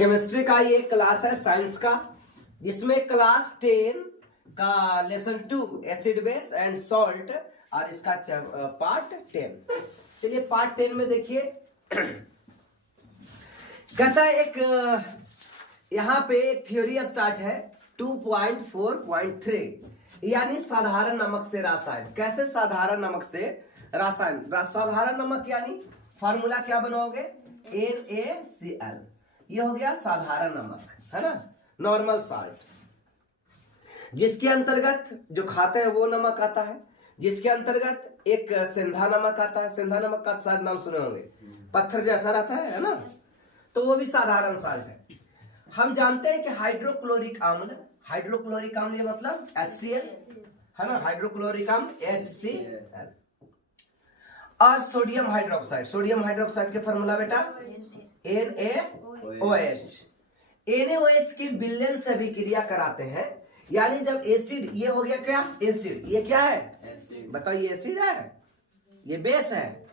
Chemistry का ये class है साइंस का, जिसमें क्लास 10 का lesson 2 acid base and salt और इसका पार्ट 10। चलिए पार्ट 10 में देखिए कहता है एक यहाँ पे एक थ्योरी स्टार्ट है 2.4.3 यानी साधारण नमक से रसायन। कैसे साधारण नमक से रसायन? साधारण नमक यानी फार्मूला क्या बनाओगे? NaCl। ये हो गया साधारण नमक, है ना, नॉर्मल साल्ट, जिसके अंतर्गत जो खाते हैं वो नमक आता है, जिसके अंतर्गत एक सिंधा नमक आता है। सिंधा नमक का शायद नाम सुने होंगे, पत्थर जैसा रहता है ना, तो वो भी साधारण साल्ट है। हम जानते हैं कि हाइड्रोक्लोरिक अम्ल ये मतलब HCl, है ना, हाइड्रोक्लोरिक अम्ल HCl। और सोडियम हाइड्रोक्साइड के फॉर्मूला बेटा NaOH। NaOH की विलयन से अभिक्रिया कराते हैं, यानी जब एसिड, ये हो गया क्या एसिड, ये क्या है एसिड, बताओ, ये एसिड है, ये बेस है,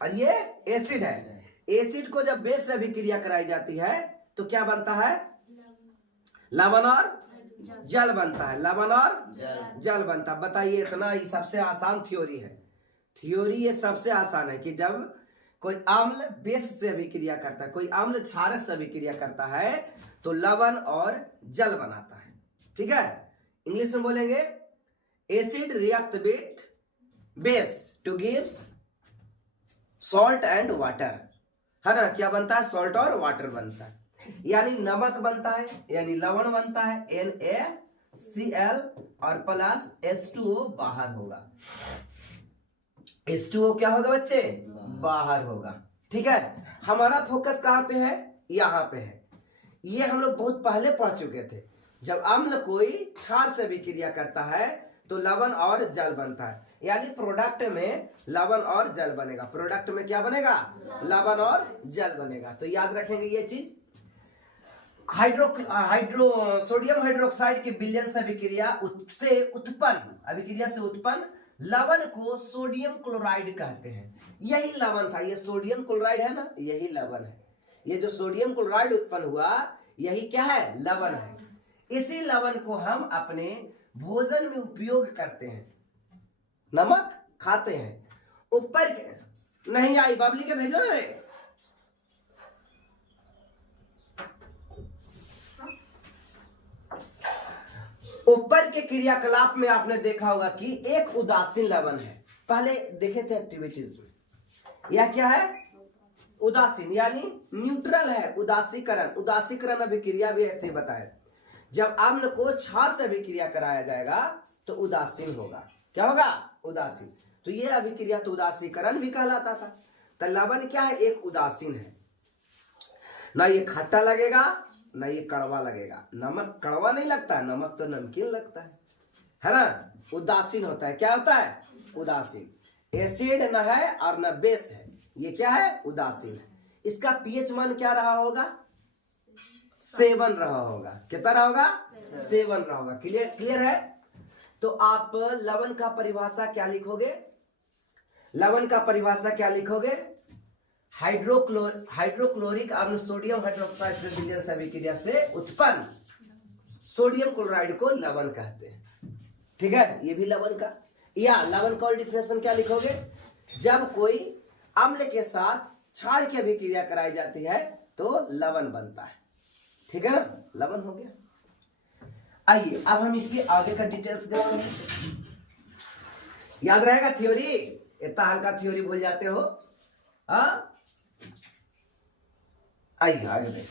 और ये एसिड है। एसिड को जब बेस से अभिक्रिया कराई जाती है तो क्या बनता है? लवण और जल बनता है, लवण और जल बनता है। बताइए, इतना ही सबसे आसान थ्योरी है। थ्योरी ये सबसे आसान है कि जब कोई अम्ल बेस से अभिक्रिया करता है, कोई अम्ल क्षारक से अभिक्रिया करता है तो लवण और जल बनाता है। ठीक है, इंग्लिश में बोलेंगे acid react with base two gives salt and water, है ना। क्या बनता है? सॉल्ट और वाटर बनता है, यानी नमक बनता है, यानी लवण बनता है NaCl और प्लस H2O बाहर होगा। H2O क्या होगा बच्चे? बाहर होगा। ठीक है, हमारा फोकस कहां पे है? यहां पे है। ये हम लोग बहुत पहले पढ़ चुके थे। जब अम्ल कोई क्षार से अभिक्रिया करता है तो लवण और जल बनता है, यानी प्रोडक्ट में लवण और जल बनेगा। प्रोडक्ट में क्या बनेगा? लवण और जल बनेगा। तो याद रखेंगे ये चीज। सोडियम हाइड्रोक्साइड के विलयन से अभिक्रिया से उत्पन्न लवण को सोडियम क्लोराइड कहते हैं। यही लवण था, ये सोडियम क्लोराइड है ना, यही लवण है। ये जो सोडियम क्लोराइड उत्पन्न हुआ यही क्या है? लवण है। इसी लवण को हम अपने भोजन में उपयोग करते हैं, नमक खाते हैं। ऊपर के नहीं आई बबली के भेजो ना रे। ऊपर के क्रियाकलाप में आपने देखा होगा कि एक उदासीन लवण है। पहले देखे थे एक्टिविटीज में, यह क्या है? उदासीन, यानी न्यूट्रल है। उदासीकरण अभिक्रिया भी ऐसे ही बताया। जब अम्ल को क्षार से अभिक्रिया कराया जाएगा तो उदासीन होगा। क्या होगा? उदासीन। तो ये अभिक्रिया तो उदासीकरण भी कहलाता था। तो लवण क्या है? एक उदासीन है। ना ये खट्टा लगेगा ना ये कड़वा लगेगा। नमक कड़वा नहीं लगता है, नमक तो नमकीन लगता है ना। उदासीन होता है। क्या होता है? उदासीन। एसिड न है और न बेस है, ये क्या है? उदासीन है। इसका पीएच मान क्या रहा होगा? 7 रहा होगा। कितना रहा होगा? 7 रहा होगा। क्लियर है? तो आप लवण का परिभाषा क्या लिखोगे? लवण का परिभाषा क्या लिखोगे? हाइड्रोक्लोरिक अम्ल सोडियम हाइड्रोक्साइड से विलयन से अभिक्रिया से उत्पन्न सोडियम क्लोराइड को लवण कहते हैं। ठीक है, ये भी लवण का। या लवण का और डिफिनेशन क्या लिखोगे? जब कोई अम्ल के साथ क्षार की अभिक्रिया कराई जाती है तो लवण बनता है। ठीक है ना, लवण हो गया। आइए अब हम इसके आगे का डिटेल्स देखेंगे। याद रहेगा थ्योरी? इतना हल्का थ्योरी भूल जाते हो? हाँ, आइए आगे देखें।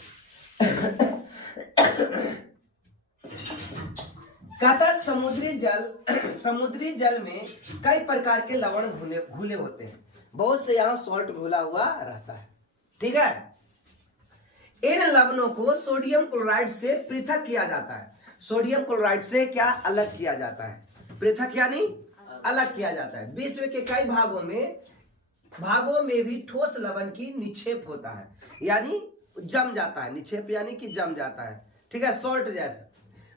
कहता समुद्री जल में कई प्रकार के लवण घुले होते हैं। बहुत से यहाँ सॉल्ट घुला हुआ रहता है। ठीक है, इन लवणों को सोडियम क्लोराइड से पृथक किया जाता है। सोडियम क्लोराइड से क्या अलग किया जाता है? पृथक यानी अलग किया जाता है। विश्व के कई भागों में भी ठोस लवण की निक्षेप होता है, यानी जम जाता है। निक्षेप यानी कि जम जाता है। ठीक है, सॉल्ट जैसा।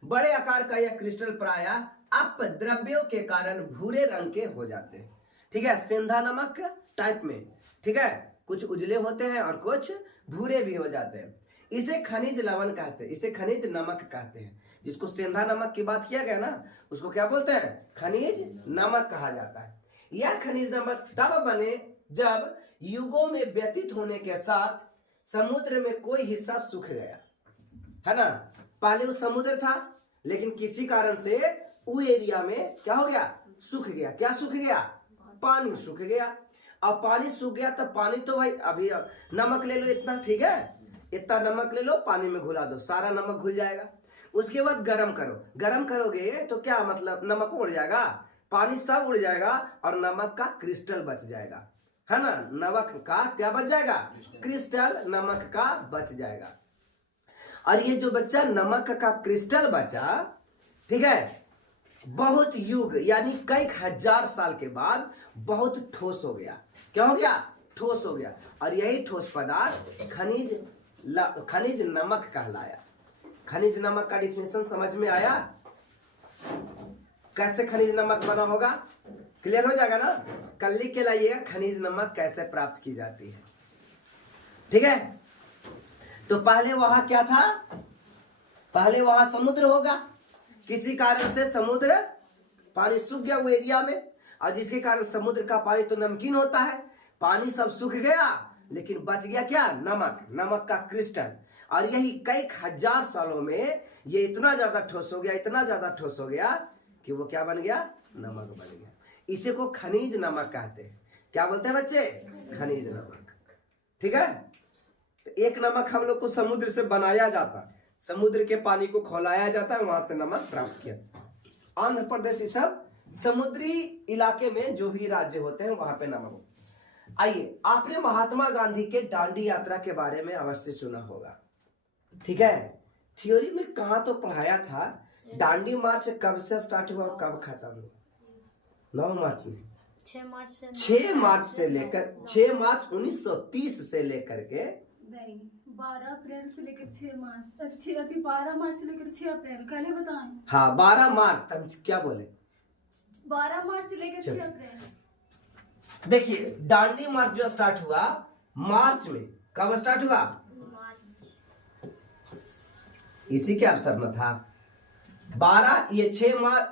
बड़े आकार का यह क्रिस्टल प्रायः अपद्रव्यों के कारण भूरे रंग के हो जाते हैं। ठीक है, सिंधा नमक टाइप में। ठीक है, कुछ उजले होते हैं और कुछ भूरे भी हो जाते हैं। इसे खनिज लवण कहते हैं, इसे खनिज नमक कहते हैं। जिसको सेंधा नमक की बात किया गया ना, उसको क्या बोलते हैं? खनिज नमक कहा जाता है। यह खनिज नमक तब बने जब युगों में व्यतीत होने के साथ समुद्र में कोई हिस्सा सूख गया, है ना। पहले वो समुद्र था, लेकिन किसी कारण से वो एरिया में क्या हो गया? सूख गया। क्या सूख गया? पानी सूख गया। अब पानी सूख गया तो पानी तो भाई अभी नमक ले लो इतना, ठीक है, इतना नमक ले लो, पानी में घुला दो, सारा नमक घुल जाएगा। उसके बाद गर्म करो, गर्म करोगे तो क्या मतलब? नमक उड़ जाएगा, पानी सब उड़ जाएगा और नमक का क्रिस्टल बच जाएगा, है ना। नमक का क्या बच जाएगा? क्रिस्टल नमक का बच जाएगा। और ये जो बच्चा नमक का क्रिस्टल बचा, ठीक है, बहुत युग यानी कई हजार साल के बाद बहुत ठोस हो गया। क्या हो गया? ठोस हो गया। और यही ठोस पदार्थ खनिज नमक कहलाया। खनिज नमक का डिफिनेशन समझ में आया? कैसे खनिज नमक बना होगा? क्लियर हो जाएगा ना? कल लिख के लाइएगा खनिज नमक कैसे प्राप्त की जाती है, ठीक है। तो पहले वहां क्या था? पहले वहां समुद्र होगा, किसी कारण से समुद्र पानी सूख गया वो एरिया में, और जिसके कारण समुद्र का पानी तो नमकीन होता है, पानी सब सूख गया, लेकिन बच गया क्या? नमक, नमक का क्रिस्टल। और यही कई हजार सालों में ये इतना ज्यादा ठोस हो गया, इतना ज्यादा ठोस हो गया कि वो क्या बन गया? नमक बन गया। इसे को खनिज नमक कहते हैं। क्या बोलते हैं बच्चे? खनिज नमक, ठीक है। तो एक नमक हम लोग को समुद्र से बनाया जाता है, समुद्र के पानी को खौलाया जाता है, वहां से नमक प्राप्त किया। आंध्र प्रदेश, ये सब समुद्री इलाके में जो भी राज्य होते हैं वहां पे नमक। आइए, आपने महात्मा गांधी के दांडी यात्रा के बारे में अवश्य सुना होगा, ठीक है। थ्योरी में कहा तो पढ़ाया था, दांडी मार्च कब से स्टार्ट हुआ और कब खत्म हुआ? 9 मार्च में, 6 मार्च से लेकर 6 मार्च 1930 से लेकर के 12 अप्रैल से लेकर 6 मार्च, 12 मार्च से लेकर 6 अप्रैल, पहले बताएं। हाँ, 12 मार्च, तब क्या बोले? 12 मार्च से लेकर 6 अप्रैल। देखिए, दांडी मार्च जो स्टार्ट हुआ मार्च में, कब स्टार्ट हुआ? इसी के अवसर में था 12, ये 6 मार्च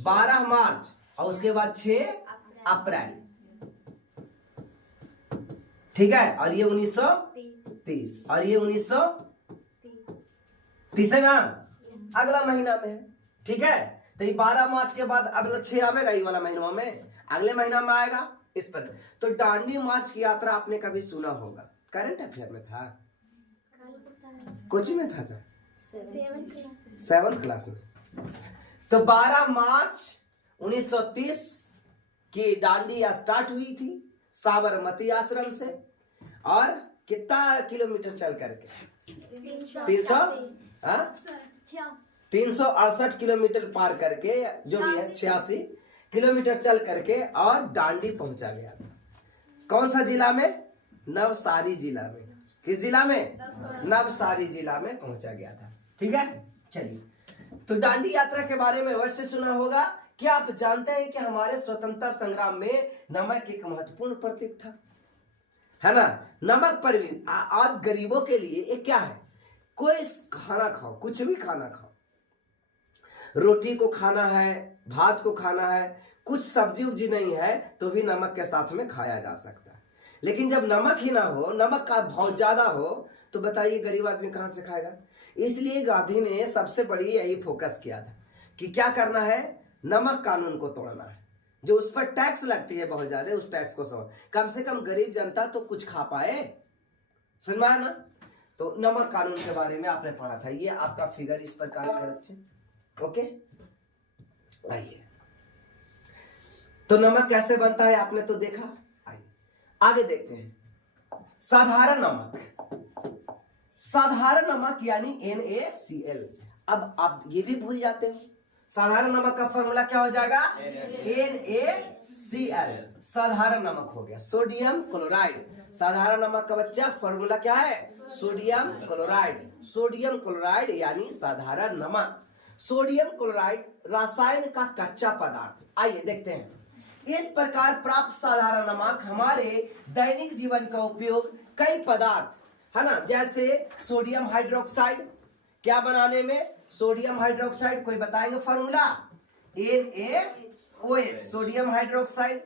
12 मार्च और उसके बाद 6 अप्रैल, ठीक है। और ये 1930 और ये 1930 है ना, अगला महीना में है, ठीक है। तो ये 12 मार्च के बाद अगला 6 आएगा, ये वाला महीना में, अगले महीना में आएगा इस पर। तो दांडी मार्च की यात्रा आपने कभी सुना होगा, करंट अफेयर में था, कोचिंग में था 7th क्लास में। तो 12 मार्च 1930 की दांडी स्टार्ट हुई थी साबरमती आश्रम से, और कितना किलोमीटर चल करके? 368 किलोमीटर पार करके, जो भी है 86 किलोमीटर चल करके, और दांडी पहुंचा गया था। कौन सा जिला में? नवसारी जिला में। किस जिला में? नवसारी जिला में पहुंचा गया था, ठीक है। चलिए, तो दांडी यात्रा के बारे में अवश्य सुना होगा। क्या आप जानते हैं कि हमारे स्वतंत्रता संग्राम में नमक एक महत्वपूर्ण प्रतीक था, है ना। नमक पर भी आज गरीबों के लिए ये क्या है? कोई खाना खाओ, कुछ भी खाना खाओ, रोटी को खाना है, भात को खाना है, कुछ सब्जी उब्जी नहीं है तो भी नमक के साथ में खाया जा सकता है। लेकिन जब नमक ही ना हो, नमक का भाव ज्यादा हो, तो बताइए गरीब आदमी कहां से खाएगा। इसलिए गांधी ने सबसे बड़ी यही फोकस किया था कि क्या करना है? नमक कानून को तोड़ना है। जो उस पर टैक्स लगती है बहुत ज्यादा, उस टैक्स को कम से कम गरीब जनता तो कुछ खा पाए, समझ में आया ना। तो नमक कानून के बारे में आपने पढ़ा था। ये आपका फिगर इस प्रकार से बच्चे, ओके। आइए, तो नमक कैसे बनता है आपने तो देखा। आइए आगे देखते हैं। साधारण नमक, साधारण नमक यानी NaCl। अब आप ये भी भूल जाते हो, साधारण नमक का फॉर्मूला क्या हो जाएगा? NaCl। साधारण नमक हो गया सोडियम क्लोराइड। साधारण नमक का बच्चा फॉर्मूला क्या है? Sodium chloride. सोडियम क्लोराइड यानी साधारण नमक। सोडियम क्लोराइड रसायन का कच्चा पदार्थ। आइए देखते हैं। इस प्रकार प्राप्त साधारण नमक हमारे दैनिक जीवन का उपयोग कई पदार्थ, है ना। जैसे सोडियम हाइड्रोक्साइड, क्या बनाने में, सोडियम हाइड्रोक्साइड, कोई बताएंगे फॉर्मूला, NaOH, सोडियम हाइड्रोक्साइड,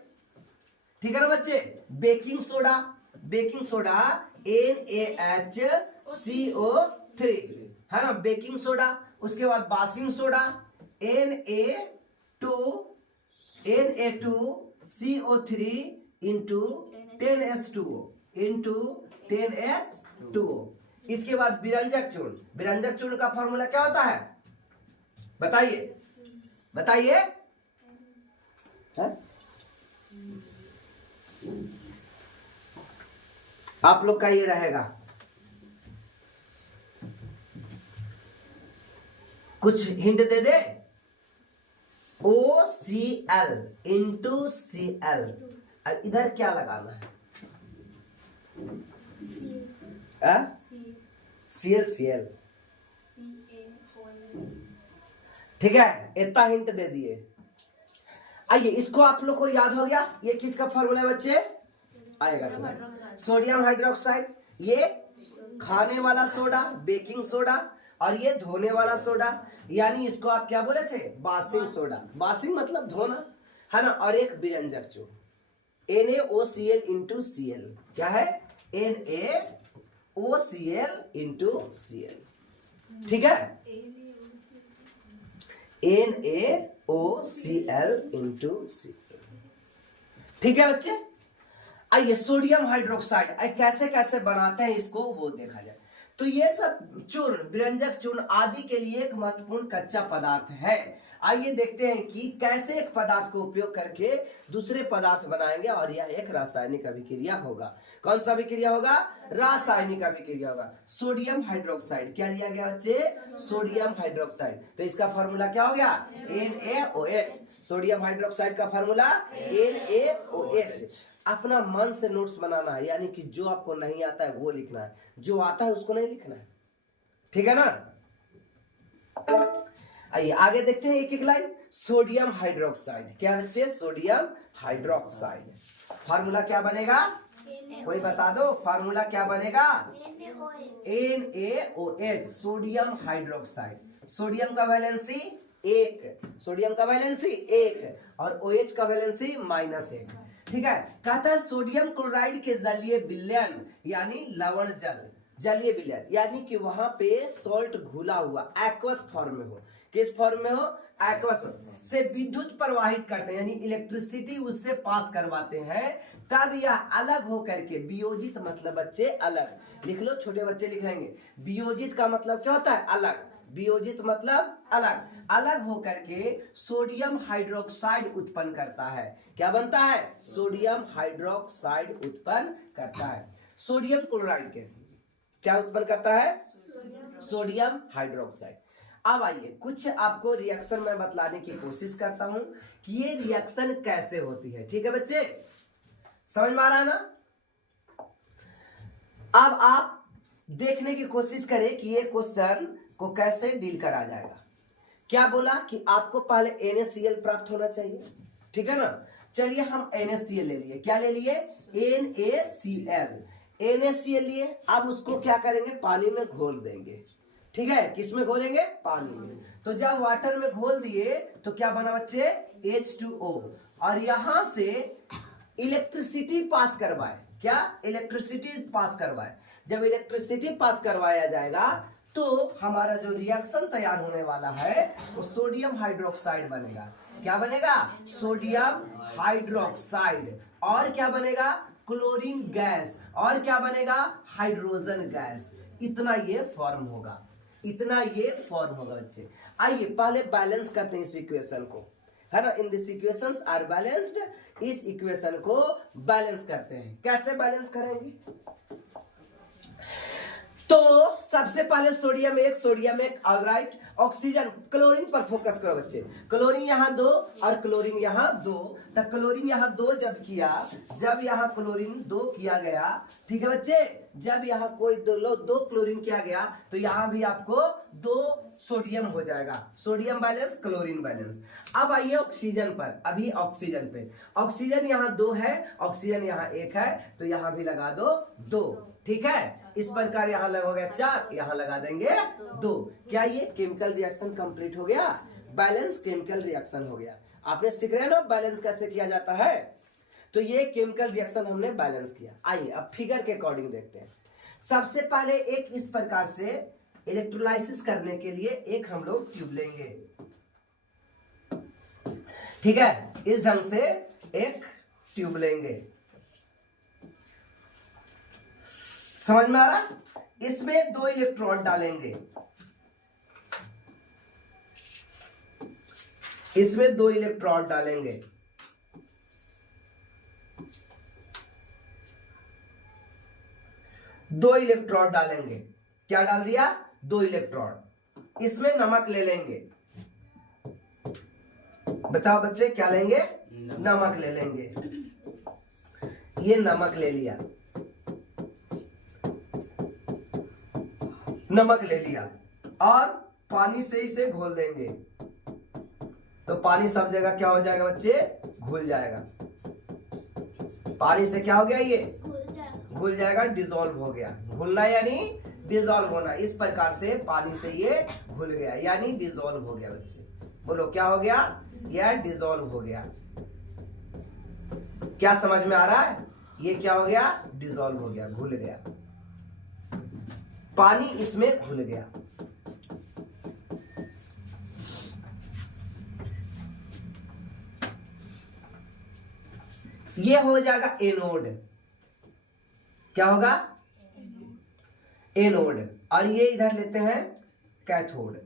ठीक है ना बच्चे। Baking soda, baking soda NaHCO3, है ना, बेकिंग सोडा। उसके बाद baking soda Na2CO3 into 10H2O into 10H2O। इसके बाद विरंजक चूर्ण, विरंजक चूर्ण का फॉर्मूला क्या होता है, बताइए बताइए। आप लोग का ये रहेगा, कुछ हिंट दे दे। OCl इंटू Cl, इधर क्या लगाना है, Cl, ठीक है, इतना हिंट दे दिए। आइए, इसको आप लोग को याद हो गया, ये किसका फॉर्मूला है बच्चे, आएगा सोडियम हाइड्रोक्साइड। ये खाने वाला सोडा, बेकिंग सोडा, और ये धोने वाला सोडा, यानी इसको आप क्या बोले थे, बासिंग सोडा। बासिंग मतलब धोना, है ना। और एक विरंजक चूर्ण NaOCl इंटू Cl, क्या है, NaOCl इंटू Cl, ठीक है, NaOCl इंटू Cl, ठीक है बच्चे। आइए, सोडियम हाइड्रोक्साइड कैसे कैसे बनाते हैं इसको वो देखा जाए। तो ये सब चूर्ण, विरंजक चूर्ण आदि के लिए एक महत्वपूर्ण कच्चा पदार्थ है। आइए देखते हैं कि कैसे एक पदार्थ को उपयोग करके दूसरे पदार्थ बनाएंगे, और यह एक रासायनिक अभिक्रिया होगा। कौन सा अभिक्रिया होगा, रासायनिक अभिक्रिया होगा। सोडियम हाइड्रोक्साइड, क्या लिया गया बच्चे, सोडियम हाइड्रोक्साइड, तो इसका फॉर्मूला क्या हो गया, NaOH। सोडियम हाइड्रोक्साइड का फॉर्मूला NaOH। अपना मन से नोट्स बनाना है, यानी कि जो आपको नहीं आता है वो लिखना है, जो आता है उसको नहीं लिखना है, ठीक है ना। आइए आगे देखते हैं एक एक लाइन। सोडियम हाइड्रोक्साइड, क्या बच्चे, सोडियम हाइड्रोक्साइड, फार्मूला क्या बनेगा, कोई बता दो, फार्मूला क्या बनेगा, NaOH, सोडियम हाइड्रोक्साइड। सोडियम का वैलेंसी 1, सोडियम का वैलेंसी 1 और OH का वैलेंसी -1, ठीक है। कहता है सोडियम क्लोराइड के जलीय विलयन, यानी लवण जल, जलीय विलयन, यानी कि वहां पे सॉल्ट घुला हुआ एक्वस फॉर्म में हो, किस फॉर्म में हो, एक्वस से विद्युत प्रवाहित करते हैं, यानी इलेक्ट्रिसिटी उससे पास करवाते हैं, तब यह अलग होकर के, वियोजित मतलब बच्चे अलग, लिख लो, छोटे बच्चे लिख लेंगे। वियोजित का मतलब क्या होता है, अलग, वियोजित मतलब अलग, अलग होकर के सोडियम हाइड्रोक्साइड उत्पन्न करता है। क्या बनता है, सोडियम हाइड्रोक्साइड उत्पन्न करता है। सोडियम क्लोराइड के क्या उत्पन्न करता है, सोडियम हाइड्रोक्साइड। अब आइए कुछ आपको रिएक्शन में बतलाने की कोशिश करता हूं कि ये रिएक्शन कैसे होती है, ठीक है बच्चे, समझ में आ रहा है ना। अब आप देखने की कोशिश करें कि ये क्वेश्चन को कैसे डील करा जाएगा। क्या बोला कि आपको पहले NaCl प्राप्त होना चाहिए, ठीक है ना। चलिए हम NaCl ले लिए, क्या ले लिए, NaCl लिए। अब उसको क्या करेंगे, पानी में घोल देंगे, ठीक है, किस में घोलेंगे, पानी में। तो जब वाटर में घोल दिए तो क्या बना बच्चे, H2O, और यहां से इलेक्ट्रिसिटी पास करवाए, क्या, इलेक्ट्रिसिटी पास करवाए। जब इलेक्ट्रिसिटी पास करवाया जाएगा तो हमारा जो रिएक्शन तैयार होने वाला है वो सोडियम हाइड्रोक्साइड बनेगा। क्या बनेगा, सोडियम हाइड्रोक्साइड, और क्या बनेगा, क्लोरीन गैस, और क्या बनेगा, हाइड्रोजन गैस। इतना ये फॉर्म होगा, इतना ये फॉर्म होगा बच्चे। आइए पहले बैलेंस करते हैं इस इक्वेशन को, है ना। In this equations are balanced, इस इक्वेशन को बैलेंस करते हैं। कैसे बैलेंस करेंगे, तो सबसे पहले सोडियम एक, ऑलराइट, ऑक्सीजन, क्लोरीन पर फोकस करो बच्चे। क्लोरीन यहाँ 2 और क्लोरीन यहाँ 2, तो क्लोरीन यहाँ 2 जब यहाँ क्लोरीन 2 किया गया, ठीक है बच्चे, जब यहाँ कोई दो क्लोरीन किया गया तो यहाँ भी आपको 2 सोडियम हो जाएगा, सोडियम बैलेंस क्लोरीन बैलेंस। अब आइए ऑक्सीजन पर, अभी ऑक्सीजन पे, ऑक्सीजन यहाँ 2 है, ऑक्सीजन यहाँ 1 है, तो यहाँ भी लगा दो 2, ठीक है। इस प्रकार यहाँ लगोगे 4, यहाँ लगा देंगे 2। क्या ये केमिकल रिएक्शन कंप्लीट हो गया, बैलेंस केमिकल रिएक्शन हो गया। आपने सीख रहे हो ना बैलेंस कैसे किया जाता है। तो ये केमिकल रिएक्शन हमने बैलेंस किया। आइए अब फिगर के अकॉर्डिंग देखते हैं। सबसे पहले एक इस प्रकार से इलेक्ट्रोलाइसिस करने के लिए एक हम लोग ट्यूब लेंगे, ठीक है, इस ढंग से एक ट्यूब लेंगे, समझ में आ रहा। इसमें 2 इलेक्ट्रोड डालेंगे, इसमें 2 इलेक्ट्रोड डालेंगे, दो इलेक्ट्रोड डालेंगे। क्या डाल दिया, 2 इलेक्ट्रोड। इसमें नमक ले लेंगे, बताओ बच्चे क्या लेंगे, नमक ले लेंगे। ये नमक ले लिया, नमक ले लिया और पानी से इसे घोल देंगे, तो पानी सब जगह क्या हो जाएगा बच्चे, घुल जाएगा। पानी से क्या हो गया, ये घुल जाएगा, डिसॉल्व हो गया। घुलना यानी डिसॉल्व होना, इस प्रकार से पानी से ये घुल गया यानी डिसॉल्व हो गया। बच्चे बोलो क्या हो गया, यह डिसॉल्व हो गया। क्या समझ में आ रहा है, ये क्या हो गया, डिसॉल्व हो गया, घुल गया, पानी इसमें घुल गया। ये हो जाएगा एनोड। क्या होगा, एनोड। और ये इधर लेते हैं कैथोड,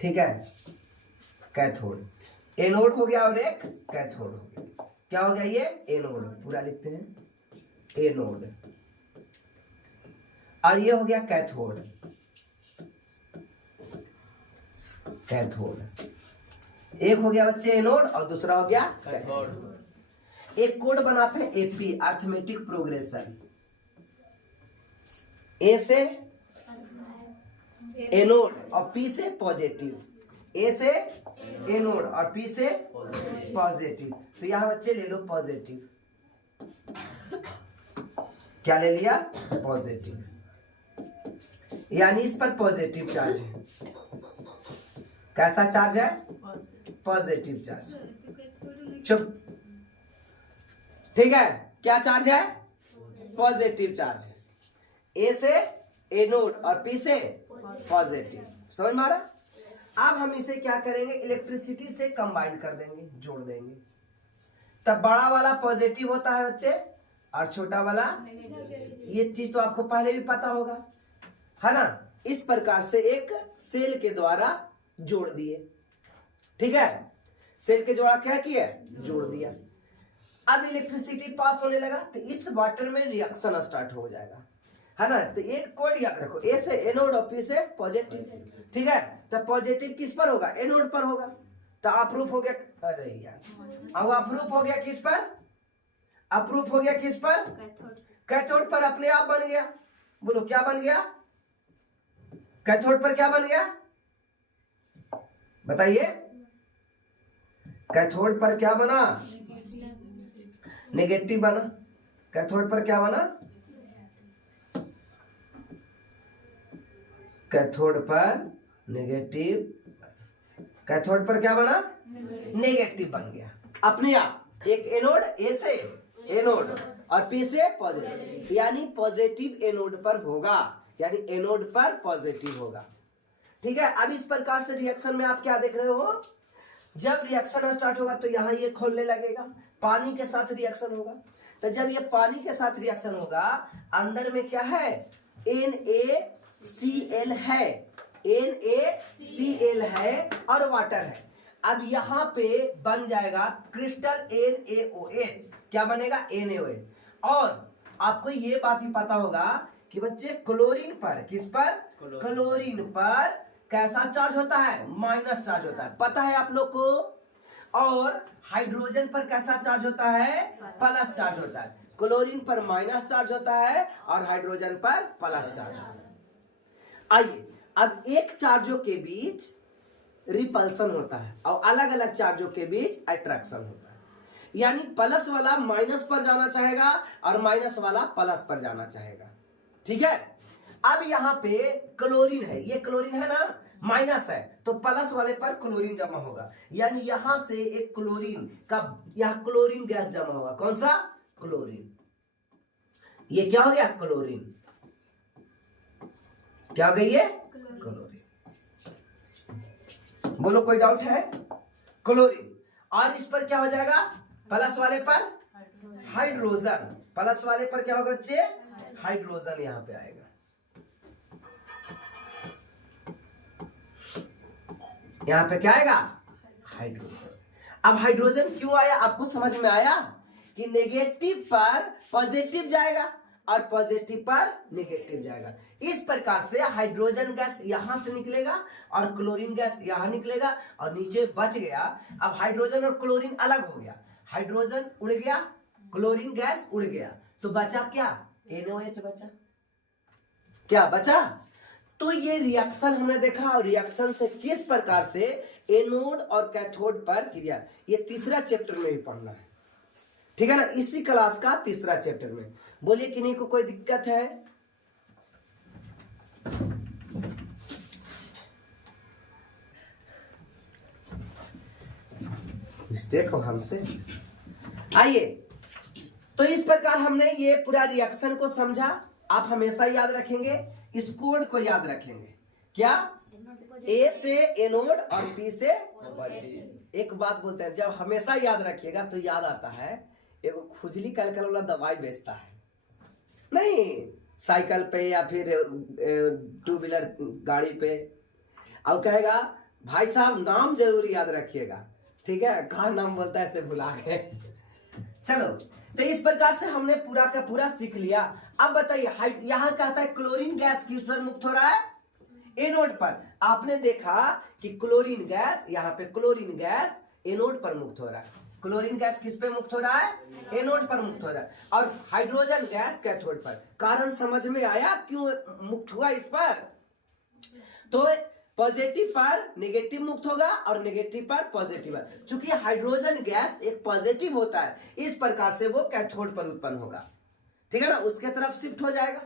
ठीक है, कैथोड। एनोड हो गया और एक कैथोड हो गया। क्या हो गया, ये एनोड, पूरा लिखते हैं एनोड। और ये हो गया कैथोड, कैथोड। एक हो गया बच्चे एनोड और दूसरा हो गया कैथोड। एक कोड बनाते हैं एपी, अर्थमेटिक प्रोग्रेशन। ए से एनोड और पी से पॉजिटिव, ए से एनोड और पी से पॉजिटिव। तो यहां बच्चे ले लो पॉजिटिव। क्या ले लिया, पॉजिटिव, यानी इस पर पॉजिटिव चार्ज है। कैसा चार्ज है, पॉजिटिव चार्ज। चुप, ठीक है, क्या चार्ज है, पॉजिटिव चार्ज है। ए से एनोड और पी से पॉजिटिव, समझ में आ रहा। अब हम इसे क्या करेंगे, इलेक्ट्रिसिटी से कंबाइन कर देंगे, जोड़ देंगे। तब बड़ा वाला पॉजिटिव होता है बच्चे और छोटा वाला, ये चीज तो आपको पहले भी पता होगा, है ना। इस प्रकार से एक सेल के द्वारा जोड़ दिए, ठीक है, सेल के द्वारा क्या किया, जोड़ दिया। अब इलेक्ट्रिसिटी पास होने लगा तो इस वाटर में रिएक्शन स्टार्ट हो जाएगा, है ना। तो ये कोड याद रखो, ए से एनोड और पी से पॉजिटिव, ठीक है। तो पॉजिटिव किस पर होगा, एनोड पर होगा। तो अप्रूफ हो गया, अरे यार, अब अप्रूफ हो गया किस पर, अप्रूफ हो गया किस पर, कैथोड पर अपने आप बन गया। बोलो क्या बन गया, कैथोड पर क्या बन गया, बताइए। कैथोड पर क्या बना, नेगेटिव बना। कैथोड पर क्या बना, कैथोड पर नेगेटिव, कैथोड पर क्या बना, नेगेटिव बन गया अपने आप। एक एनोड, ए से एनोड और पी से पॉजिटिव, यानी पॉजिटिव एनोड पर होगा, यानी एनोड पर पॉजिटिव होगा, ठीक है। अब इस प्रकार से रिएक्शन में आप क्या देख रहे हो, जब रिएक्शन स्टार्ट होगा तो यहाँ ये खोलने लगेगा, पानी के साथ रिएक्शन होगा। तो जब ये पानी के साथ रिएक्शन होगा, अंदर में क्या है, NaCl है, NaCl है और वाटर है। अब यहाँ पे बन जाएगा क्रिस्टल NaOH। क्या बनेगा, NaOH। और आपको ये बात भी पता होगा कि बच्चे क्लोरीन पर, किस पर, क्लोरीन पर कैसा चार्ज होता है? माइनस चार्ज होता है, पता है आप लोग को। और हाइड्रोजन पर कैसा चार्ज होता है? प्लस चार्ज होता है। क्लोरीन पर माइनस चार्ज होता है और हाइड्रोजन पर प्लस चार्ज होता है। आइए अब एक चार्जों के बीच रिपल्सन होता है और अलग अलग चार्जों के बीच अट्रैक्शन होता है। यानी प्लस वाला माइनस पर जाना चाहेगा और माइनस वाला प्लस पर जाना चाहेगा। ठीक है, अब यहाँ पे क्लोरीन है, ये क्लोरीन है ना, माइनस है तो प्लस वाले पर क्लोरीन जमा होगा। यानी यहां से एक क्लोरीन का, यह क्लोरीन गैस जमा होगा। कौन सा? क्लोरीन। ये क्या हो गया? क्लोरीन। क्या हो गई ये? क्लोरीन। बोलो कोई डाउट है? क्लोरीन। और इस पर क्या हो जाएगा? प्लस वाले पर हाइड्रोजन। प्लस वाले पर क्या होगा बच्चे? हाइड्रोजन यहां पे आएगा। यहां पे क्या आएगा? हाइड्रोजन। अब हाइड्रोजन क्यों आया आपको समझ में आया कि नेगेटिव पर पॉजिटिव जाएगा और पॉजिटिव पर नेगेटिव जाएगा। इस प्रकार से हाइड्रोजन गैस यहां से निकलेगा और क्लोरीन गैस यहां निकलेगा और नीचे बच गया। अब हाइड्रोजन और क्लोरीन अलग हो गया, हाइड्रोजन उड़ गया, क्लोरीन गैस उड़ गया, तो बचा क्या? NOH बचा। क्या बचा? तो ये रिएक्शन हमने देखा और रिएक्शन से किस प्रकार से एनोड और कैथोड पर क्रिया, ये तीसरा चैप्टर में भी पढ़ना है। ठीक है ना, इसी क्लास का तीसरा चैप्टर में। बोलिए किन्हीं को कोई दिक्कत है? मिस्टेक हो हमसे। आइए, तो इस प्रकार हमने ये पूरा रिएक्शन को समझा। आप हमेशा याद रखेंगे, इस कोड को याद रखेंगे। क्या? ए से एनोड और पी से पॉजिटिव। एक बात बोलते हैं, जब हमेशा याद रखिएगा तो याद आता है, एक खुजली कलकल वाला दवाई बेचता है नहीं, साइकिल पे या फिर 2 व्हीलर गाड़ी पे, अब कहेगा भाई साहब नाम जरूर याद रखिएगा। ठीक है, कहा नाम बोलता है इसे भुला गए। चलो, तो इस प्रकार से हमने पूरा का पूरा सीख लिया। अब बताइए, यहां कहता है क्लोरीन गैस किस पर मुक्त हो रहा है? एनोड पर। आपने देखा कि क्लोरीन गैस, यहाँ पे क्लोरीन गैस एनोड पर मुक्त हो रहा है। क्लोरीन गैस किस पे मुक्त हो रहा है? एनोड पर मुक्त हो रहा है। और हाइड्रोजन गैस कैथोड पर। कारण समझ में आया क्यों मुक्त हुआ इस पर? तो पॉजिटिव पर नेगेटिव मुक्त होगा और नेगेटिव पर पॉजिटिव है। चूंकि हाइड्रोजन गैस एक पॉजिटिव होता है, इस प्रकार से वो कैथोड पर उत्पन्न होगा। ठीक है ना, उसके तरफ शिफ्ट हो जाएगा।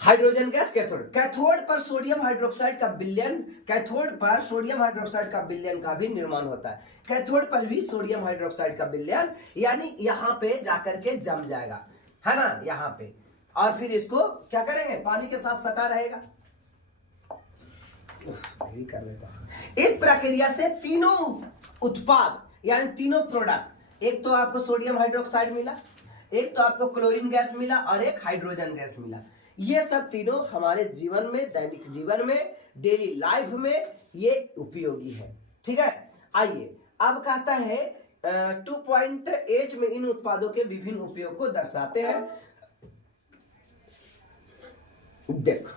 Hydrogen gas cathode. कैथोड पर सोडियम हाइड्रोक्साइड का विलयन, कैथोड पर सोडियम हाइड्रोक्साइड का विलयन का भी निर्माण होता है। कैथोड पर भी सोडियम हाइड्रोक्साइड का विलयन, यानी यहां पे जाकर के जम जाएगा, है ना, यहां पे। और फिर इसको क्या करेंगे? पानी के साथ सटा रहेगा। कर लेता। इस प्रक्रिया से तीनों उत्पाद यानी तीनों प्रोडक्ट, एक तो आपको सोडियम हाइड्रोक्साइड मिला, एक तो आपको क्लोरीन गैस मिला और एक हाइड्रोजन गैस मिला। ये सब तीनों हमारे जीवन में, दैनिक जीवन में, डेली लाइफ में ये उपयोगी है। ठीक है, आइए अब कहता है 2.8 में इन उत्पादों के विभिन्न उपयोग को दर्शाते हैं। देखो,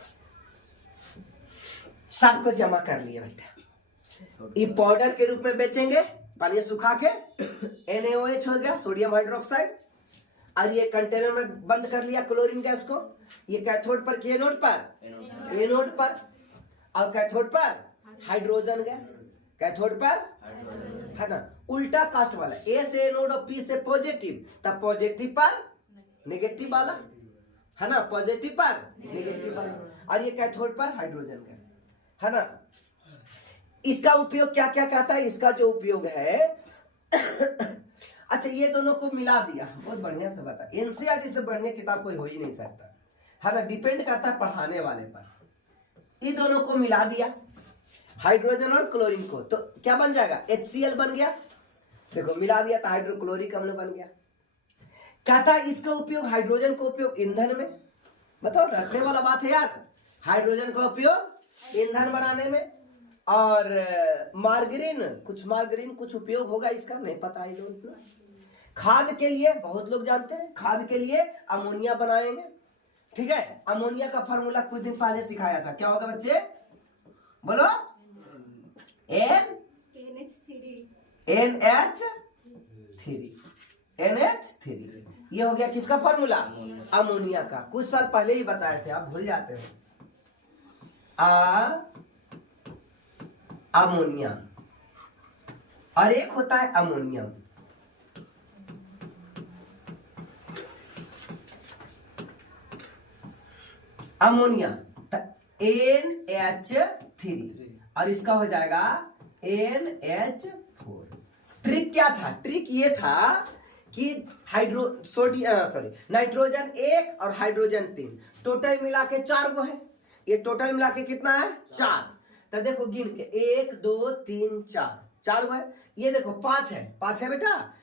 सबको जमा कर लिया बेटा। ये पाउडर के रूप में बेचेंगे, पानी सुखा के। NaOH हो गया, सोडियम हाइड्रोक्साइड। और ये कंटेनर में बंद कर लिया क्लोरीन गैस को। ये कैथोड पर, एनोड पर, एनोड पर, और कैथोड पर हाइड्रोजन गैस, कैथोड पर, है ना, उल्टा कास्ट वाला। ए से एनोड और पी से पॉजिटिव, तब पॉजिटिव पर नेगेटिव वाला, है ना, पॉजिटिव पर नेगेटिव वाला। और ये कैथोड पर हाइड्रोजन गैस, है ना। इसका उपयोग क्या क्या कहता है? इसका जो उपयोग है अच्छा, ये दोनों को मिला दिया, बहुत बढ़िया से बता। एनसीईआरटी से बढ़िया किताब कोई हो ही नहीं सकता, है ना। डिपेंड करता है पढ़ाने वाले पर। ये दोनों को मिला दिया, हाइड्रोजन और क्लोरीन को, तो क्या बन जाएगा? HCl बन गया। देखो, मिला दिया तो हाइड्रोक्लोरिक अम्ल बन गया। कहता है इसका उपयोग, हाइड्रोजन का उपयोग ईंधन में, बताओ, रखने वाला बात है यार। हाइड्रोजन का उपयोग ईंधन बनाने में, और मार्गरीन कुछ उपयोग होगा इसका, नहीं पता है लोगों को। खाद के लिए बहुत लोग जानते हैं, खाद के लिए अमोनिया बनाएंगे, ठीक है, अमोनिया का फॉर्मूला कुछ दिन पहले सिखाया था, क्या होगा बच्चे बोलो? NH3 ये हो गया किसका फॉर्मूला? अमोनिया का। कुछ साल पहले ही बताए थे, आप भूल जाते हो। अमोनिया और एक होता है अमोनियम। अमोनिया NH3 और इसका हो जाएगा NH4। ट्रिक क्या था? ट्रिक ये था कि नाइट्रोजन 1 और हाइड्रोजन 3 टोटल मिला के 4 गो है। ये टोटल मिला के कितना है? 4। तो देखो गिन के 1 2 3 4 गो है। ये देखो 5 है, 5 है बेटा।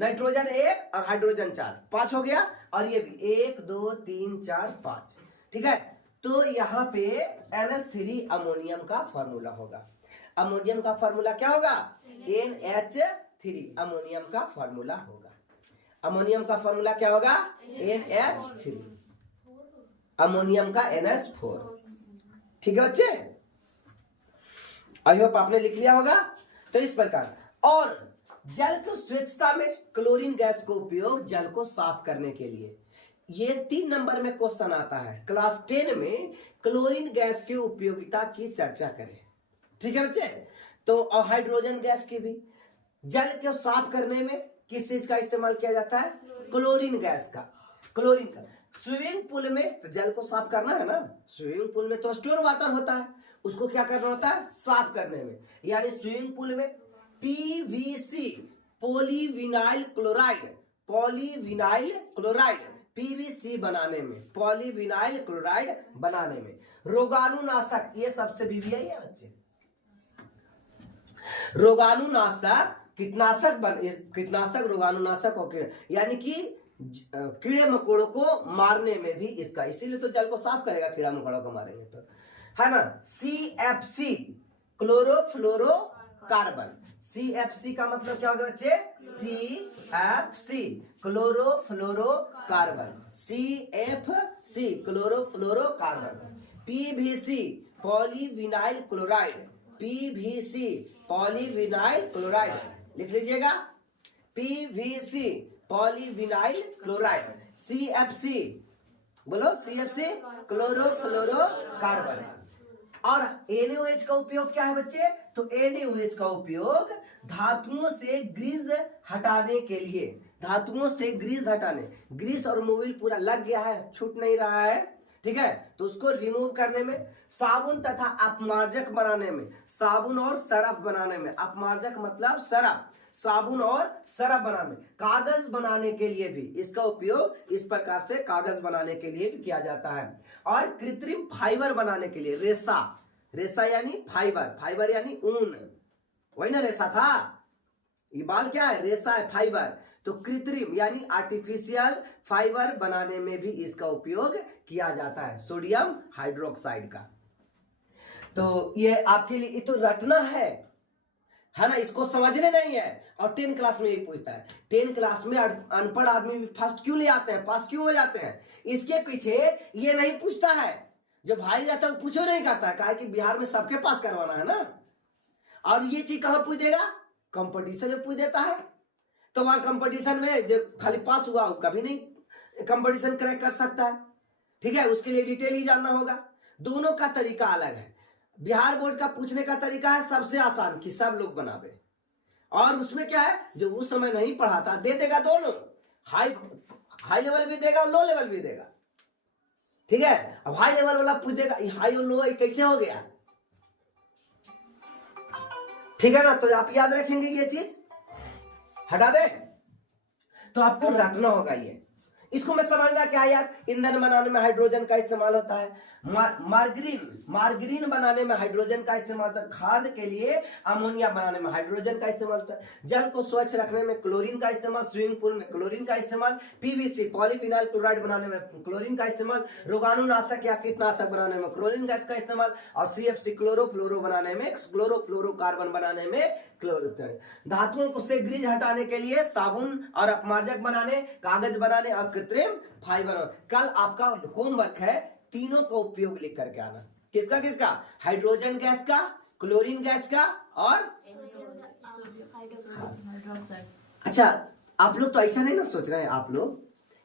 नाइट्रोजन 1 और हाइड्रोजन 4, 5 हो गया। और ये भी 1 2 3 4 5, ठीक है। तो यहाँ पे NH3 अमोनियम का फॉर्मूला होगा। अमोनियम का फॉर्मूला क्या होगा? NH3 अमोनियम का फॉर्मूला होगा। अमोनियम का फॉर्मूला क्या होगा? NH3। अमोनियम का NH4। ठीक है बच्चे, आई होप आपने लिख लिया होगा। तो इस प्रकार, और जल को स्वच्छता में क्लोरीन गैस को उपयोग जल को साफ करने के लिए, ये 3 नंबर में क्वेश्चन आता है। क्लास 10 में क्लोरीन गैस की उपयोगिता की चर्चा करें, ठीक है बच्चे। तो और हाइड्रोजन गैस की भी। जल को साफ करने में किस चीज का इस्तेमाल किया जाता है? क्लोरीन गैस का। क्लोरीन का स्विमिंग पूल में तो जल को साफ करना है ना। स्विमिंग पूल में तो स्टोर वाटर होता है, उसको क्या करना होता है? साफ करने में। यानी स्विमिंग पूल में PVC पॉलीविनाइल क्लोराइड PVC बनाने में, पॉलीविनाइल क्लोराइड बनाने में। रोगाणुनाशक, ये सबसे BVI है बच्चे। रोगाणुनाशक कीटनाशक रोगाणुनाशक होकर, यानी कि कीड़े मकोड़ों को मारने में भी इसका, इसीलिए तो जल को साफ करेगा, कीड़ा मकोड़ों को मारेंगे तो, है ना। CFC chlorofluorocarbon. CFC का मतलब क्या होगा बच्चे? CFC chlorofluorocarbon. CFC chlorofluorocarbon. PVC polyvinyl chloride. PVC polyvinyl chloride लिख लीजिएगा। PVC polyvinyl chloride. CFC बोलो, CFC क्लोरोफ्लोरोकार्बन। और NaOH का उपयोग क्या है बच्चे? तो NaOH का उपयोग धातुओं से ग्रीस हटाने के लिए, धातुओं से ग्रीस हटाने, ग्रीस और मोबिल पूरा लग गया है, छूट नहीं रहा है, ठीक है, तो उसको रिमूव करने में, साबुन तथा अपमार्जक बनाने में, साबुन और सरफ बनाने में, अपमार्जक मतलब सरफ, साबुन और सरफ बनाने, कागज बनाने के लिए भी इसका उपयोग इस प्रकार से कागज बनाने के लिए भी किया जाता है। और कृत्रिम फाइबर बनाने के लिए, रेशा यानी फाइबर यानी ऊन, वही ना रेशा था, ये बाल क्या है? रेशा है, फाइबर। तो कृत्रिम यानी आर्टिफिशियल फाइबर बनाने में भी इसका उपयोग किया जाता है, सोडियम हाइड्रोक्साइड का। तो ये आपके लिए, ये तो रटना है ना, इसको समझने नहीं है। और 10 क्लास में ये पूछता है। 10 क्लास में अनपढ़ आदमी भी फर्स्ट क्यों ले आते हैं, पास क्यों हो जाते हैं? इसके पीछे ये नहीं पूछता है, जो भाई रहता है पूछो नहीं करता है, कहा कि बिहार में सबके पास करवाना है ना। और ये चीज कहां पूछ देगा? कंपटीशन में पूछ देता है। तो वहां कंपटीशन में जो खाली पास हुआ वो कभी नहीं कंपटीशन क्रैक कर सकता है, ठीक है, उसके लिए डिटेल ही जानना होगा। दोनों का तरीका अलग है। बिहार बोर्ड का पूछने का तरीका है सबसे आसान, कि सब लोग बनावे, और उसमें क्या है, जो उस समय नहीं पढ़ाता दे देगा, दोनों हाई लेवल भी देगा और लो लेवल भी देगा, ठीक है। अब हाई लेवल वाला पूछ देगा हाई और लो कैसे हो गया, ठीक है ना। तो आप याद रखेंगे ये चीज, हटा दे, तो आपको रटना होगा ये। इसको मैं समझना क्या यार, ईंधन बनाने में हाइड्रोजन का इस्तेमाल होता है, मार्गरीन बनाने में हाइड्रोजन का इस्तेमाल होता है, खाद के लिए अमोनिया बनाने में हाइड्रोजन का इस्तेमाल होता है, जल को स्वच्छ रखने में क्लोरीन का इस्तेमाल, स्विमिंग पूल में क्लोरीन का इस्तेमाल, PVC पॉलीविनाइल क्लोराइड बनाने में क्लोरीन का इस्तेमाल, रोगाणुनाशक या कीटनाशक बनाने में क्लोरीन गैस का इस्तेमाल, और CFC क्लोरोफ्लोरो बनाने में, क्लोरोफ्लोरोकार्बन बनाने में धातुओं को से ग्रीज हटाने के लिए साबुन और अपमार्जक बनाने, कागज बनाने और कृत्रिम फाइबर। कल आपका होमवर्क है तीनों का उपयोग लिख करके आना। किसका किसका? हाइड्रोजन गैस का, क्लोरीन गैस का और अच्छा, आप लोग तो ऐसा नहीं ना सोच रहे हैं आप लोग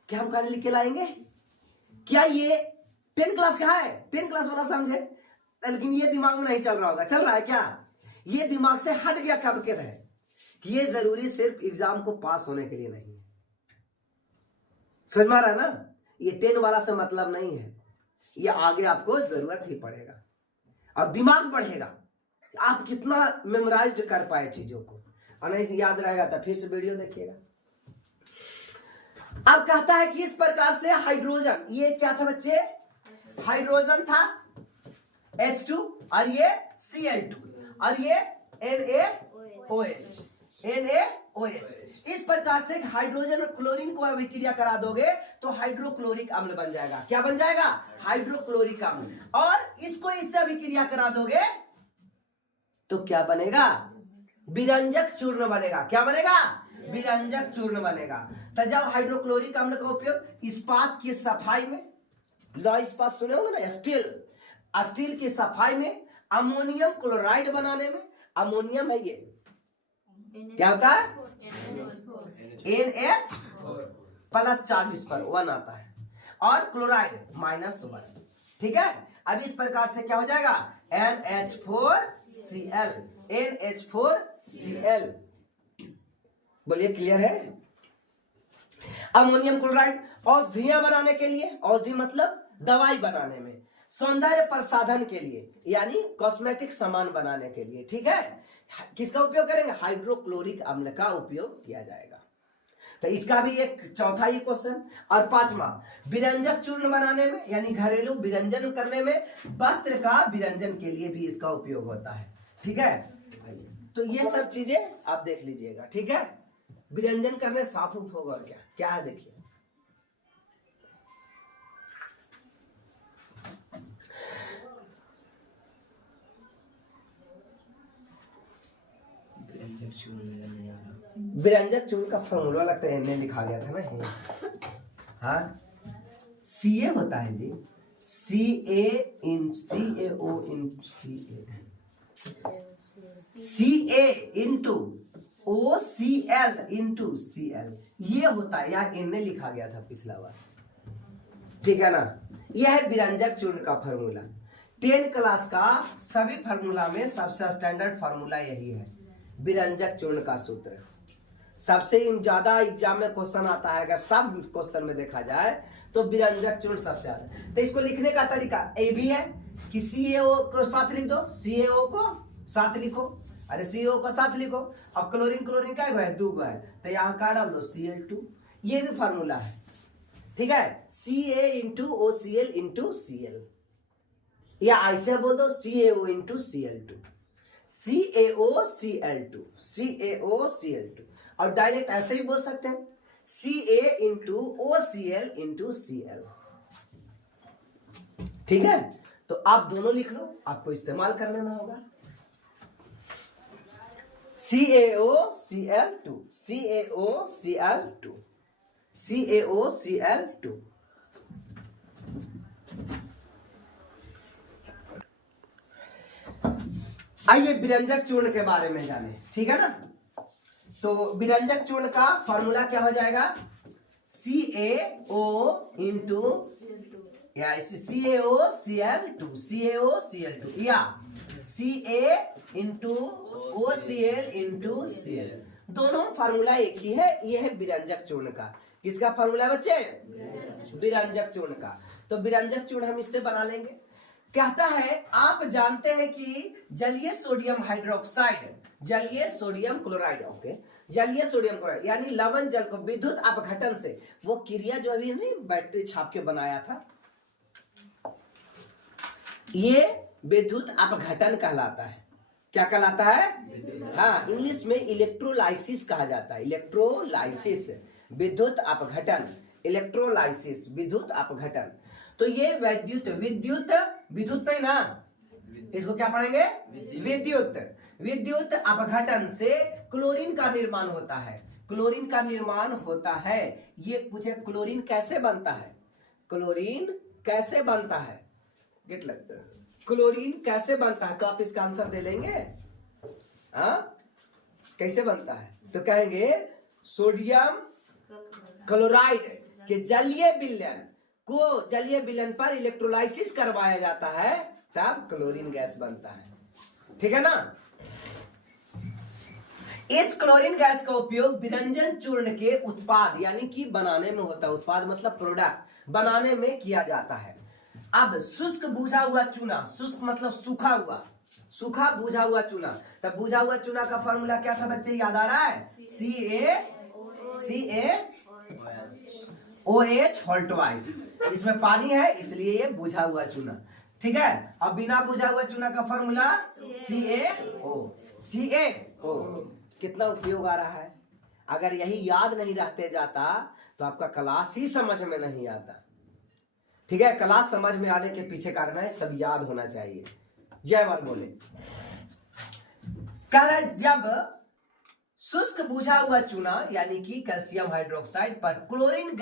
क्या हम कल लिख के लाएंगे? क्या ये 10 क्लास का है? 10 क्लास वाला समझे, लेकिन ये दिमाग में नहीं चल रहा होगा। चल रहा है क्या? ये दिमाग से हट गया कब के है कि ये जरूरी सिर्फ एग्जाम को पास होने के लिए नहीं है। समझ में आ रहा है ना? ये 10 वाला से मतलब नहीं है, ये आगे आपको जरूरत ही पड़ेगा और दिमाग बढ़ेगा। आप कितना मेमोराइज कर पाए चीजों को, और नहीं याद रहेगा तो फिर से वीडियो देखिएगा। अब कहता है कि इस प्रकार से हाइड्रोजन, ये क्या था बच्चे? हाइड्रोजन था H2 और ये Cl2 और ये NaOH। इस प्रकार से हाइड्रोजन और क्लोरीन को अभिक्रिया करा दोगे तो हाइड्रोक्लोरिक अम्ल बन जाएगा। क्या बन जाएगा? हाइड्रोक्लोरिक अम्ल। और इसको इससे अभिक्रिया करा दोगे तो क्या बनेगा? विरंजक चूर्ण बनेगा। क्या बनेगा? विरंजक चूर्ण बनेगा। तो जब हाइड्रोक्लोरिक अम्ल का उपयोग इस्पात की सफाई में, लौह इस्पात सुने होंगे ना, स्टील की सफाई में, अमोनियम क्लोराइड बनाने में, अमोनियम है ये क्या होता है? NH प्लस चार्ज इस पर 1 आता है और क्लोराइड -1। ठीक है, अब इस प्रकार से क्या हो जाएगा? NH4Cl। NH4Cl बोलिए, क्लियर है? अमोनियम क्लोराइड औषधियां बनाने के लिए, औषधि मतलब दवाई बनाने में, सौंदर्य प्रसाधन के लिए यानी कॉस्मेटिक सामान बनाने के लिए। ठीक है, किसका उपयोग करेंगे? हाइड्रोक्लोरिक अम्ल का उपयोग किया जाएगा। तो इसका भी एक चौथा ही क्वेश्चन। और 5वां, विरंजक चूर्ण बनाने में यानी घरेलू विरंजन करने में, वस्त्र का विरंजन के लिए भी इसका उपयोग होता है। ठीक है, तो ये सब चीजें आप देख लीजिएगा। ठीक है, विरंजन करने साफ उफ होगा और क्या क्या है देखिए। विरंजक चूर्ण का फॉर्मूला लगता है एन लिखा गया था ना। हाँ, CA होता है जी, CA into OCl into Cl, ये होता है। यहाँ एन लिखा गया था पिछला बार। ठीक है ना? यह है विरंजक चूर्ण का फॉर्मूला। 10 क्लास का सभी फार्मूला में सबसे स्टैंडर्ड फार्मूला यही है, विरंजक चूर्ण का सूत्र। सबसे ज्यादा एग्जाम में क्वेश्चन आता है, अगर सब क्वेश्चन में देखा जाए तो विरंजक चूर्ण सबसे ज्यादा। तो इसको लिखने का तरीका ए भी है कि CaO को साथ लिख दो, CaO को साथ लिखो, अरे CO को साथ लिखो। अब क्लोरीन क्या है? 2 है, तो यहाँ का डाल दो Cl2। ये भी फार्मूला है। ठीक है, Ca into OCl into Cl, या ऐसे बोल दो CaO इंटू Cl2, CaOCl2 और डायरेक्ट ऐसे भी बोल सकते हैं Ca into OCl into Cl। ठीक है, तो आप दोनों लिख लो, आपको इस्तेमाल कर लेना होगा। CaOCl2, CaOCl2, CaOCl2। आइए विरंजक चूर्ण के बारे में जाने। ठीक है ना? तो विरंजक चूर्ण का फॉर्मूला क्या हो जाएगा? CaO इंटू या CaOCl2 या Ca into OCl into Cl, दोनों फार्मूला एक ही है। ये है विरंजक चूर्ण का। किसका फार्मूला बच्चे? विरंजक चूर्ण का। तो विरंजक चूर्ण हम इससे बना लेंगे। कहता है आप जानते हैं कि जलीय सोडियम हाइड्रोक्साइड, जलीय सोडियम क्लोराइड, ओके, जलीय सोडियम क्लोराइड यानी लवण जल को विद्युत अपघटन से, वो क्रिया जो अभी नहीं बैटरी छाप के बनाया था, ये विद्युत अपघटन कहलाता है। क्या कहलाता है? हाँ, इंग्लिश में इलेक्ट्रोलाइसिस कहा जाता है। इलेक्ट्रोलाइसिस, विद्युत अपघटन, इलेक्ट्रोलाइसिस, विद्युत अपघटन। तो ये विद्युत नहीं ना, इसको क्या पढ़ेंगे? विद्युत। विद्युत अपघटन से क्लोरीन का निर्माण होता है। क्लोरीन का निर्माण होता है। ये पूछे क्लोरीन कैसे बनता है, क्लोरीन कैसे बनता है, गेट लगता है, क्लोरीन कैसे बनता है, तो आप इसका आंसर दे लेंगे। कैसे बनता है तो कहेंगे सोडियम क्लोराइड के जलीय विलयन को, जलीय विलयन पर इलेक्ट्रोलाइसिस करवाया जाता है, तब क्लोरीन गैस बनता है। ठीक है ना। इस क्लोरीन गैस का उपयोग विरंजन चूर्ण के उत्पाद यानी कि बनाने में होता है। उत्पाद मतलब प्रोडक्ट बनाने में किया जाता है। अब शुष्क बुझा हुआ चूना, शुष्क मतलब सूखा हुआ, सूखा बुझा हुआ चूना, तब बुझा हुआ चूना का फॉर्मूला क्या था बच्चे, याद आ रहा है? CaOH whole twice. इसमें पानी है इसलिए ये बुझा हुआ चूना। ठीक है। अब बिना बुझा हुआ चूना का फॉर्मूला CaO। कितना उपयोग आ रहा है। अगर यही याद नहीं रहते जाता तो आपका क्लास ही समझ में नहीं आता। ठीक है। क्लास समझ में आने के पीछे कारण है सब याद होना चाहिए। जय बाल बोले। कह रहे जब शुष्क बुझा हुआ चूना यानी कि कैल्शियम हाइड्रोक्साइड पर क्लोरीन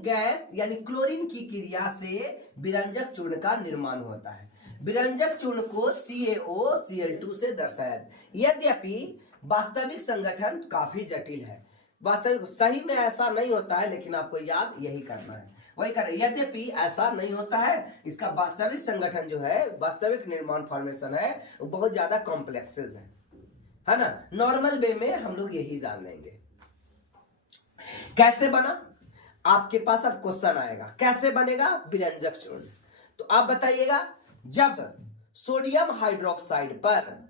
गैस यानी क्लोरीन की क्रिया से विरंजक चूर्ण का निर्माण होता है। विरंजक चूर्ण को CaOCl2 से दर्शाया। यद्यपि वास्तविक संगठन काफी जटिल है। वास्तविक सही में ऐसा नहीं होता है, लेकिन आपको याद यही करना है, वही कर। यद्यपि ऐसा नहीं होता है, इसका वास्तविक संगठन जो है, वास्तविक निर्माण फॉर्मेशन है, वो बहुत ज्यादा कॉम्प्लेक्सेस है ना। नॉर्मल वे में हम लोग यही जान लेंगे। कैसे बना, आपके पास अब क्वेश्चन आएगा कैसे बनेगा विरंजक चूर्ण। तो आप बताइएगा, जब सोडियम हाइड्रोक्साइड पर,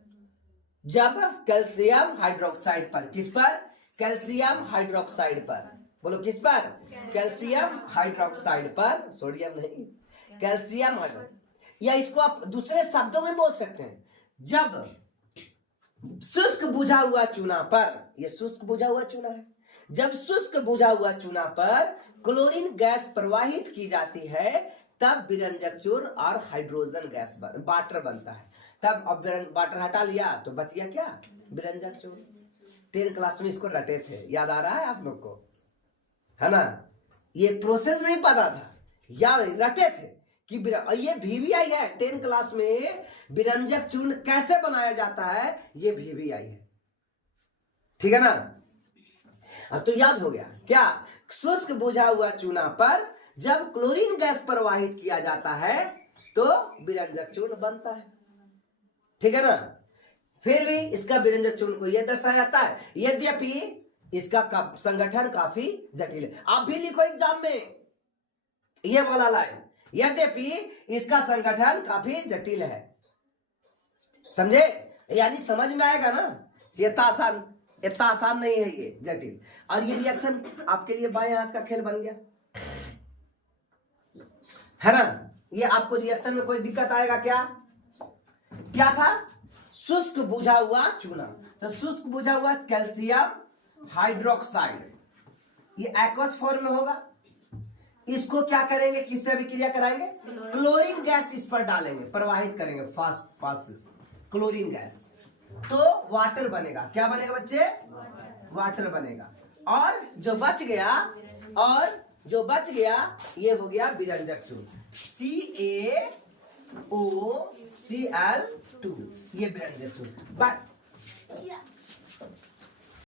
जब कैल्शियम हाइड्रोक्साइड पर, किस पर, कैल्शियम हाइड्रोक्साइड पर, बोलो किस पर, कैल्शियम हाइड्रोक्साइड पर, सोडियम नहीं, कैल्शियम हाइड्रोक्साइड, या इसको आप दूसरे शब्दों में बोल सकते हैं, जब शुष्क बुझा हुआ चूना पर, यह शुष्क बुझा हुआ चूना है, जब शुष्क बुझा हुआ चूना पर क्लोरीन गैस प्रवाहित की जाती है, तब विरंजक चूर्ण और हाइड्रोजन गैस वाटर बनता है। तब अब वाटर हटा लिया तो बच गया क्या, विरंजक चूर्ण। 10 क्लास में इसको रटे थे, याद आ रहा है आप लोग को, है ना। ये प्रोसेस नहीं पता था, याद रटे थे कि ये VVI है। 10 क्लास में विरंजक चूर्ण कैसे बनाया जाता है, ये VVI है। ठीक है ना। अब तो याद हो गया क्या, शुष्क बुझा हुआ चूना पर जब क्लोरीन गैस प्रवाहित किया जाता है तो विरंजक चूर्ण बनता है। ठीक है ना। फिर भी इसका विरंजक चूर्ण को यह दर्शाया जाता है, यद्यपि इसका संगठन काफी जटिल है। आप भी लिखो एग्जाम में यह वाला लाइन, यद्यपि इसका संगठन काफी जटिल है। समझे, यानी समझ में आएगा ना, इतना आसान नहीं है ये, जटिल। और ये रिएक्शन आपके लिए बाएं हाथ का खेल बन गया, है ना। ये आपको रिएक्शन में कोई दिक्कत आएगा क्या, क्या था, शुष्क बुझा हुआ चूना, तो शुष्क बुझा हुआ कैल्शियम हाइड्रोक्साइड, ये एक्वस फॉर्म में होगा। इसको क्या करेंगे, किससे अभिक्रिया कराएंगे, क्लोरीन गैस इस पर डालेंगे, प्रवाहित करेंगे फास्ट क्लोरीन गैस, तो वाटर बनेगा। क्या बनेगा बच्चे, वाटर बनेगा। और जो बच गया ये हो गया विरंजक चूर्ण, CaOCl2, ये विरंजक चूर्ण।